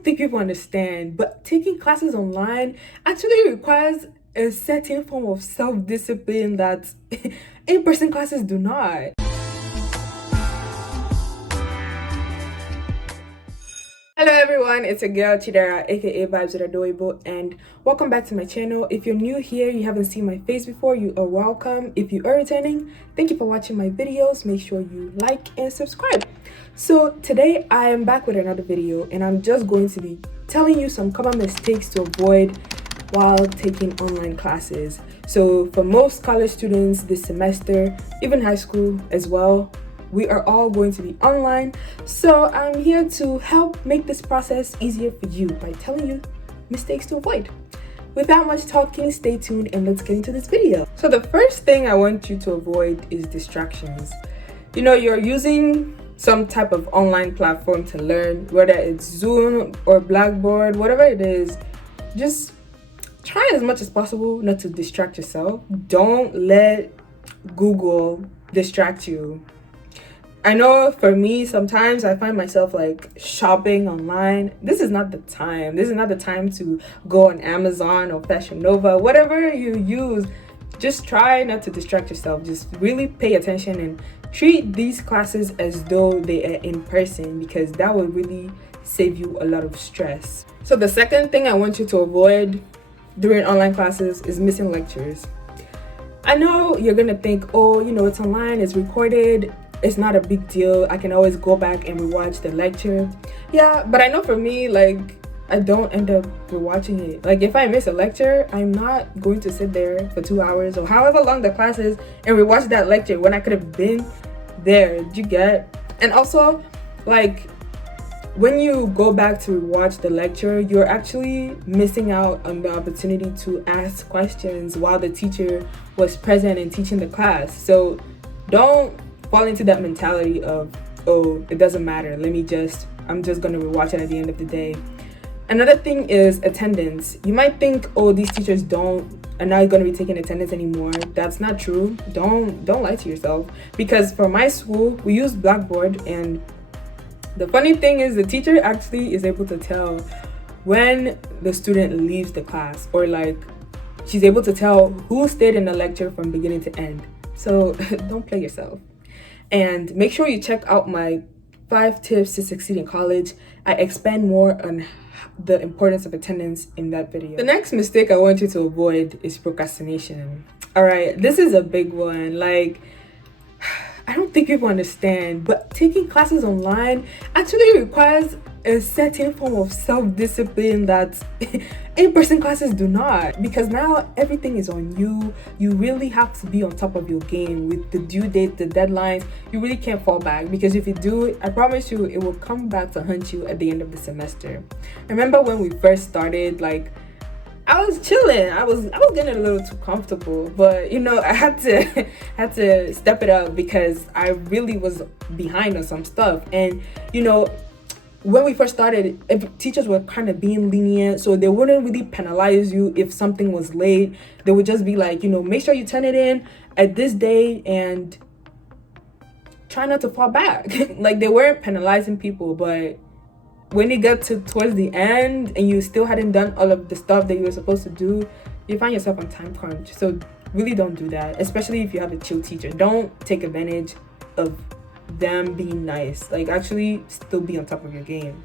don't think people understand, but taking classes online actually requires a certain form of self-discipline that in-person classes do not. Hello everyone, it's a girl Chidera, aka Vibes with Adoibo, and welcome back to my channel. If you're new here, you haven't seen my face before, you are welcome. If you are returning, thank you for watching my videos. Make sure you like and subscribe. So today I am back with another video, and I'm just going to be telling you some common mistakes to avoid while taking online classes. So for most college students this semester, even high school as well, we are all going to be online, so I'm here to help make this process easier for you by telling you mistakes to avoid. Without much talking, stay tuned and let's get into this video. So the first thing I want you to avoid is distractions. You know, you're using some type of online platform to learn, whether it's Zoom or Blackboard, whatever it is, just try as much as possible not to distract yourself. Don't let Google distract you. I know for me, sometimes I find myself like shopping online. This is not the time. This is not the time to go on Amazon or Fashion Nova, whatever you use. Just try not to distract yourself. Just really pay attention and treat these classes as though they are in person, because that will really save you a lot of stress. So the second thing I want you to avoid during online classes is missing lectures. I know you're gonna think, oh, you know, it's online, it's recorded, it's not a big deal, I can always go back and rewatch the lecture. Yeah, but I know for me, like, I don't end up rewatching it. Like, if I miss a lecture, I'm not going to sit there for 2 hours or however long the class is and rewatch that lecture when I could have been there. Did you get? And also, like, when you go back to rewatch the lecture, you're actually missing out on the opportunity to ask questions while the teacher was present and teaching the class. So don't fall into that mentality of, oh, it doesn't matter, I'm just gonna rewatch it at the end of the day. Another thing is attendance. You might think, oh, these teachers are not gonna be taking attendance anymore. That's not true. Don't lie to yourself, because for my school we use Blackboard, and the funny thing is the teacher actually is able to tell when the student leaves the class, or like she's able to tell who stayed in the lecture from beginning to end. So don't play yourself. And make sure you check out my 5 tips to succeed in college. I expand more on the importance of attendance in that video. The next mistake I want you to avoid is procrastination. All right, this is a big one. Like, I don't think people understand, but taking classes online actually requires a certain form of self-discipline that in-person classes do not, because now everything is on you. You really have to be on top of your game with the due date, the deadlines. You really can't fall back, because if you do, I promise you, it will come back to haunt you at the end of the semester. Remember when we first started, like, I was chilling. I was getting a little too comfortable, but you know, I had to step it up because I really was behind on some stuff. And you know, when we first started, teachers were kind of being lenient, so they wouldn't really penalize you if something was late. They would just be like, you know, make sure you turn it in at this day and try not to fall back. Like, they weren't penalizing people, but when you get towards the end and you still hadn't done all of the stuff that you were supposed to do, you find yourself on time crunch. So really don't do that, especially if you have a chill teacher. Don't take advantage of them being nice. Like, actually still be on top of your game.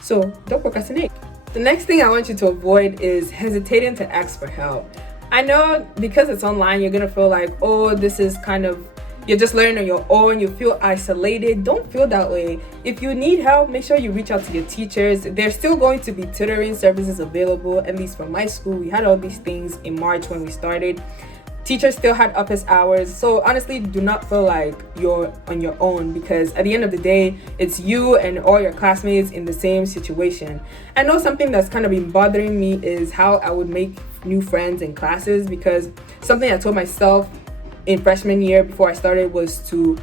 So don't procrastinate. The next thing I want you to avoid is hesitating to ask for help. I know because it's online, you're gonna feel like, oh, this is kind of, you're just learning on your own, you feel isolated. Don't feel that way. If you need help, make sure you reach out to your teachers. There's still going to be tutoring services available. At least for my school, we had all these things in March when we started. Teachers still had office hours. So honestly, do not feel like you're on your own, because at the end of the day, it's you and all your classmates in the same situation. I know something that's kind of been bothering me is how I would make new friends in classes, because something I told myself in freshman year before I started was to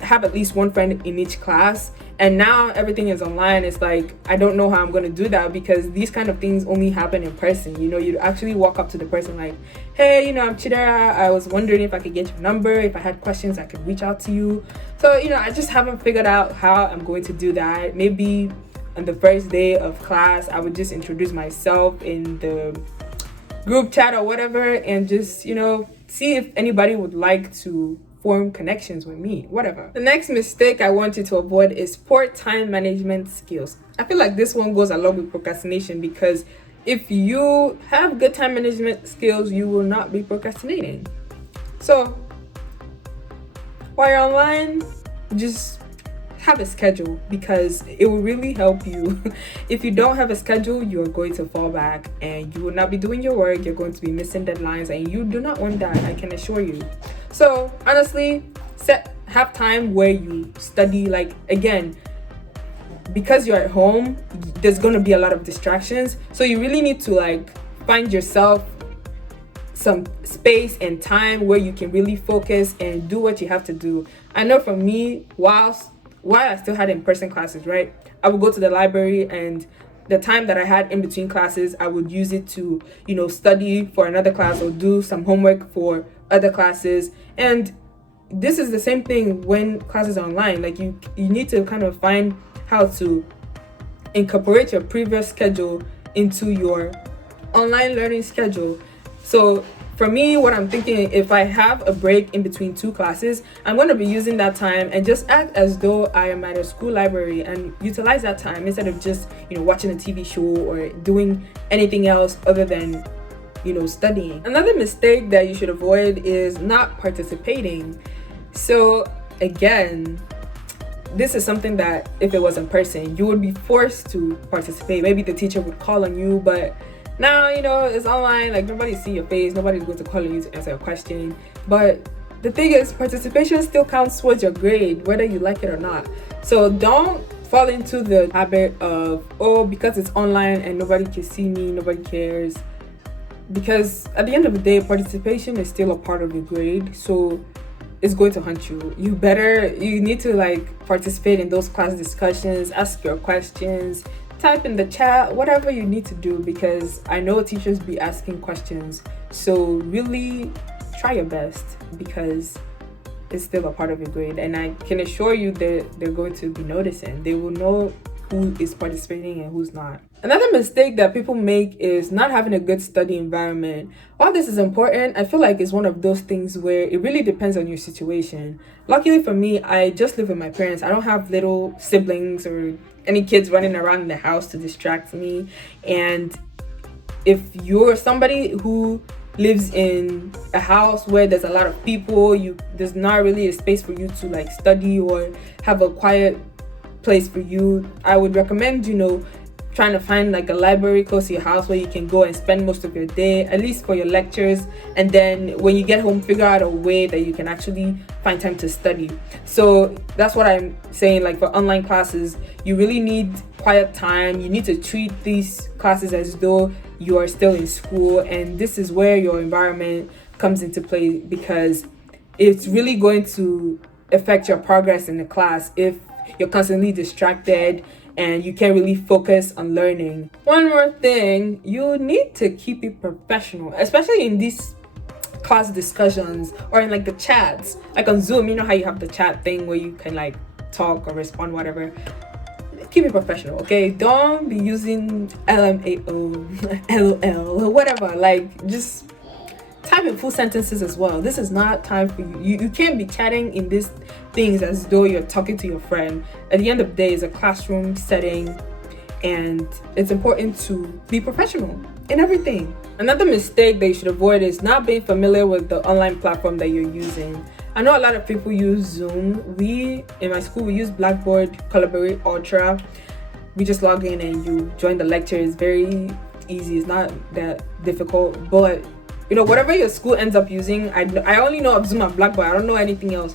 have at least one friend in each class. And now everything is online. It's like, I don't know how I'm going to do that, because these kind of things only happen in person. You know, you actually walk up to the person like, hey, you know, I'm Chidera. I was wondering if I could get your number. If I had questions, I could reach out to you. So, you know, I just haven't figured out how I'm going to do that. Maybe on the first day of class, I would just introduce myself in the group chat or whatever, and just, you know, see if anybody would like to form connections with me, whatever. The next mistake I want you to avoid is poor time management skills. I feel like this one goes along with procrastination, because if you have good time management skills, you will not be procrastinating. So while you're online, just have a schedule, because it will really help you. If you don't have a schedule, you're going to fall back and you will not be doing your work. You're going to be missing deadlines, and you do not want that, I can assure you. So honestly, have time where you study. Like, again, because you're at home, there's going to be a lot of distractions, so you really need to like find yourself some space and time where you can really focus and do what you have to do. I know for me, while I still had in-person classes, right, I would go to the library, and the time that I had in between classes, I would use it to, you know, study for another class or do some homework for other classes. And this is the same thing when classes are online. Like, you need to kind of find how to incorporate your previous schedule into your online learning schedule. So for me, what I'm thinking, if I have a break in between two classes, I'm going to be using that time and just act as though I am at a school library and utilize that time instead of just, you know, watching a TV show or doing anything else other than, you know, studying. Another mistake that you should avoid is not participating. So again, this is something that if it was in person, you would be forced to participate. Maybe the teacher would call on you, but now, you know, it's online, like nobody see your face, nobody's going to call on you to answer a question. But the thing is, participation still counts towards your grade, whether you like it or not. So don't fall into the habit of, oh, because it's online and nobody can see me, nobody cares. Because at the end of the day, participation is still a part of your grade, so it's going to haunt you. You need to like participate in those class discussions, ask your questions, type in the chat, whatever you need to do, because I know teachers be asking questions. So really try your best, because it's still a part of your grade, and I can assure you that they're going to be noticing. They will know who is participating and who's not. Another mistake that people make is not having a good study environment. While this is important, I feel like it's one of those things where it really depends on your situation. Luckily for me, I just live with my parents. I don't have little siblings or any kids running around in the house to distract me. And if you're somebody who lives in a house where there's a lot of people, there's not really a space for you to like study or have a quiet place for you, I would recommend, you know, trying to find like a library close to your house where you can go and spend most of your day, at least for your lectures. And then when you get home, figure out a way that you can actually find time to study. So that's what I'm saying. Like, for online classes, you really need quiet time. You need to treat these classes as though you are still in school. And this is where your environment comes into play, because it's really going to affect your progress in the class if you're constantly distracted and you can't really focus on learning. One more thing, you need to keep it professional, especially in these class discussions or in like the chats. Like on Zoom, you know how you have the chat thing where you can like talk or respond, whatever. Keep it professional, okay? Don't be using LMAO, LOL, whatever. Like, just type in full sentences as well. This is not time for you. You can't be chatting in these things as though you're talking to your friend. At the end of the day, it's a classroom setting, and it's important to be professional in everything. Another mistake that you should avoid is not being familiar with the online platform that you're using. I know a lot of people use Zoom. In my school, we use Blackboard Collaborate Ultra. We just log in and you join the lecture. It's very easy. It's not that difficult, but you know, whatever your school ends up using, I only know of Zoom and Blackboard. I don't know anything else.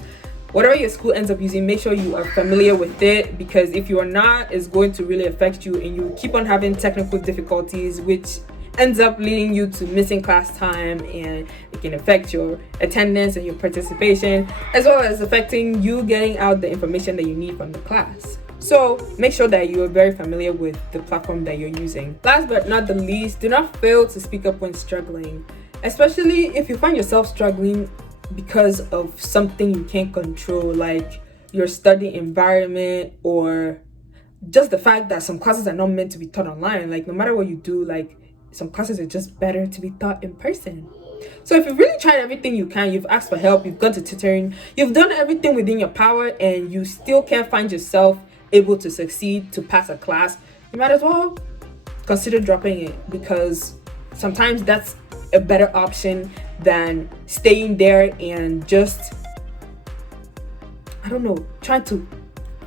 Whatever your school ends up using, make sure you are familiar with it, because if you are not, it's going to really affect you and you keep on having technical difficulties, which ends up leading you to missing class time, and it can affect your attendance and your participation, as well as affecting you getting out the information that you need from the class. So make sure that you are very familiar with the platform that you're using. Last but not the least, do not fail to speak up when struggling. Especially if you find yourself struggling because of something you can't control, like your study environment or just the fact that some classes are not meant to be taught online. Like, no matter what you do, like, some classes are just better to be taught in person. So if you've really tried everything you can, you've asked for help, you've gone to tutoring, you've done everything within your power, and you still can't find yourself able to succeed to pass a class, you might as well consider dropping it, because sometimes that's a better option than staying there and just, I don't know, trying to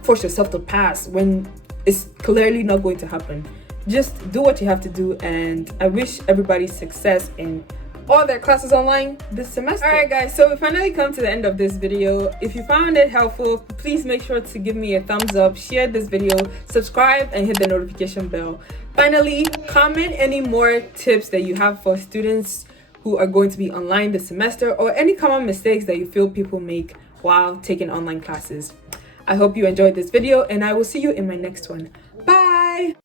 force yourself to pass when it's clearly not going to happen. Just do what you have to do, and I wish everybody success in all their classes online this semester. All right, guys, so we finally come to the end of this video. If you found it helpful, please make sure to give me a thumbs up, share this video, subscribe, and hit the notification bell. Finally, comment any more tips that you have for students who are going to be online this semester, or any common mistakes that you feel people make while taking online classes. I hope you enjoyed this video, and I will see you in my next one. Bye!